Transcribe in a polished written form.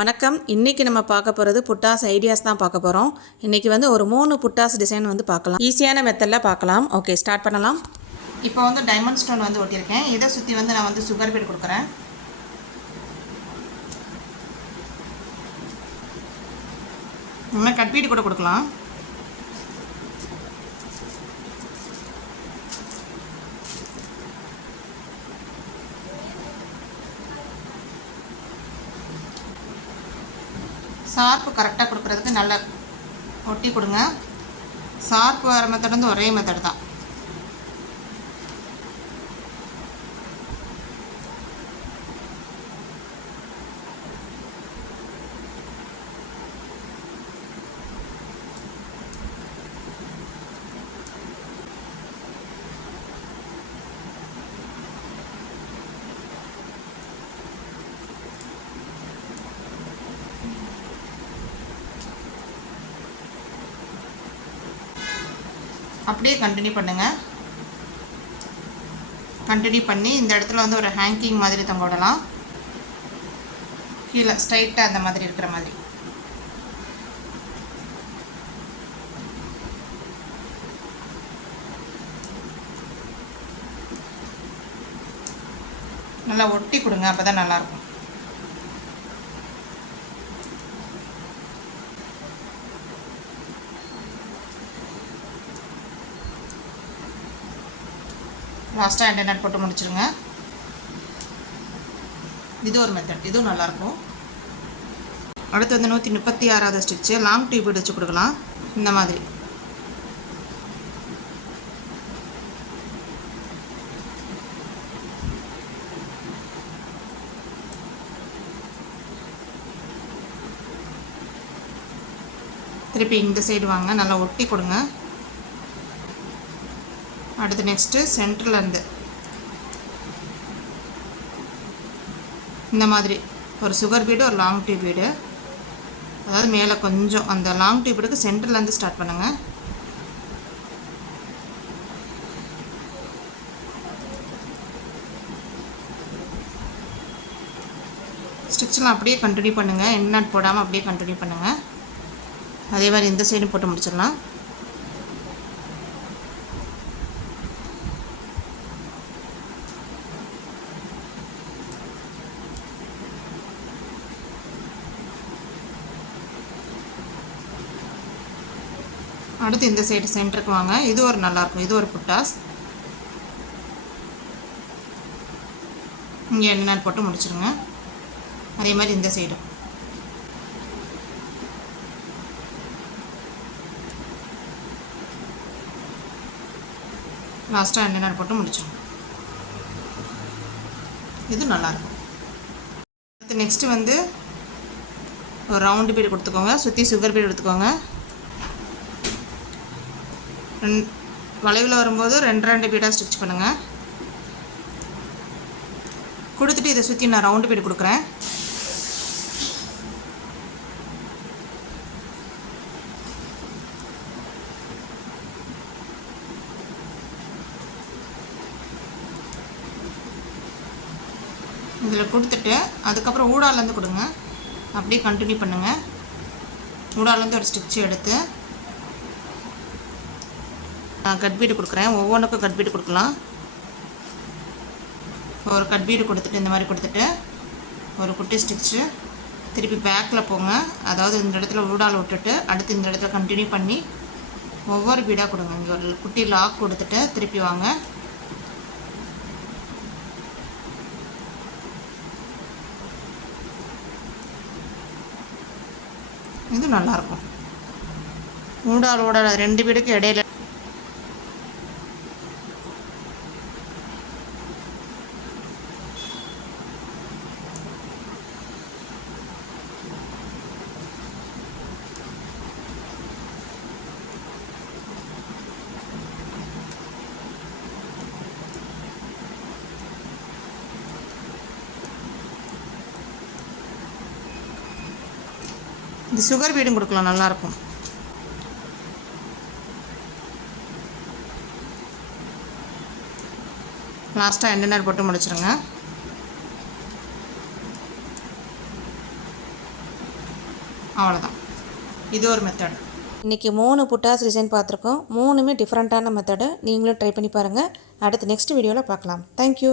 வணக்கம். இன்றைக்கி நம்ம பார்க்க போகிறது புட்டாஸ் ஐடியாஸ் தான் பார்க்க போகிறோம். இன்றைக்கி ஒரு 3 புட்டாஸ் டிசைன் பார்க்கலாம். ஈஸியான மெத்தடில் பார்க்கலாம். ஓகே, ஸ்டார்ட் பண்ணலாம். இப்போ டைமண்ட் ஸ்டோன் ஒட்டியிருக்கேன். இதை சுற்றி நான் சுகர் பீட் கொடுக்குறேன். நம்ம கட் பீட் கூட கொடுக்கலாம். ஷார்ப்பு கரெக்டாக கொடுக்குறதுக்கு நல்லா ஒட்டி கொடுங்க. ஷார்ப்பு வர மெத்தட் ஒரே மெத்தட் தான். அப்படியே கண்டினியூ பண்ணுங்கள். கண்டினியூ பண்ணி இந்த இடத்துல ஒரு ஹேங்கிங் மாதிரி தொங்க விடலாம். கீழே ஸ்ட்ரைட்டாக அந்த மாதிரி இருக்கிற மாதிரி. நல்லா ஒட்டி கொடுங்க, அப்போ தான் நல்லாயிருக்கும். லாஸ்ட்டாக எண்டர்நெட் போட்டு முடிச்சுருங்க. இது ஒரு மெத்தட், இதுவும் நல்லாயிருக்கும். அடுத்து 136வது ஸ்டிச்சு லாங் டியூப் வச்சு கொடுக்கலாம். இந்த மாதிரி திருப்பி இந்த சைடு வாங்க, நல்லா ஒட்டி கொடுங்க. அடுத்து நெக்ஸ்ட்டு சென்டர்லேருந்து இந்த மாதிரி ஒரு சுகர் பீடு, ஒரு லாங் டியூப் பீடு, அதாவது மேலே கொஞ்சம் அந்த லாங் டியூப் பீடுக்கு சென்டர்லேருந்து ஸ்டார்ட் பண்ணுங்கள். ஸ்டிச்செலாம் அப்படியே கண்டினியூ பண்ணுங்கள். எண்ட் போடாமல் அப்படியே கண்டினியூ பண்ணுங்கள். அதே மாதிரி இந்த சைடும் போட்டு முடிச்சிடலாம். அடுத்து இந்த சைடு சென்டருக்கு வாங்க. இது ஒரு நல்லாயிருக்கும். இது ஒரு புட்டாஸ். இங்கே எண்ணெய் போட்டு முடிச்சிருங்க. அதே மாதிரி இந்த சைடு லாஸ்ட்டாக எண்ணெய் போட்டு முடிச்சிருங்க. இது நல்லாயிருக்கும். அடுத்து நெக்ஸ்ட்டு ஒரு ரவுண்டு பீடு கொடுத்துக்கோங்க. சுற்றி சுகர் பீடு எடுத்துக்கோங்க. வளைவில் வரும்போது 2 பீடாக ஸ்டிச் பண்ணுங்கள். கொடுத்துட்டு இதை சுற்றி நான் ரவுண்டு பீடு கொடுக்குறேன். இதில் கொடுத்துட்டு அதுக்கப்புறம் ஊடாலேருந்து கொடுங்க. அப்படியே கண்டினியூ பண்ணுங்கள். ஊடாலேருந்து ஒரு ஸ்டிச்சு எடுத்து கட் பீடு கொடுக்குறேன். ஒவ்வொன்றுக்கும் கட் பீடு கொடுக்கலாம். ஒரு கட் பீடு கொடுத்துட்டு இந்த மாதிரி கொடுத்துட்டு ஒரு குட்டி ஸ்டிச்சு திருப்பி பேக்கில் போங்க. அதாவது இந்த இடத்துல ஊடால் விட்டுட்டு அடுத்து இந்த இடத்துல கண்டினியூ பண்ணி ஒவ்வொரு பீடாக கொடுங்க. இங்கே ஒரு குட்டி லாக் கொடுத்துட்டு திருப்பி வாங்க. இது நல்லாயிருக்கும். ஊடாலோட 2 பீடுக்கு இடையில இந்த சுகர் பீடும் கொடுக்கலாம். நல்லாயிருக்கும். லாஸ்ட்டாக எண்ணெய் போட்டு முடிச்சிருங்க. அவ்வளோதான். இது ஒரு மெத்தட். இன்றைக்கி 3 புட்டாஸ் டிசைன் பார்த்துருக்கோம். 3மே டிஃப்ரெண்ட்டான மெத்தடு. நீங்களும் ட்ரை பண்ணி பாருங்கள். அடுத்து நெக்ஸ்ட் வீடியோவில் பார்க்கலாம். தேங்க்யூ.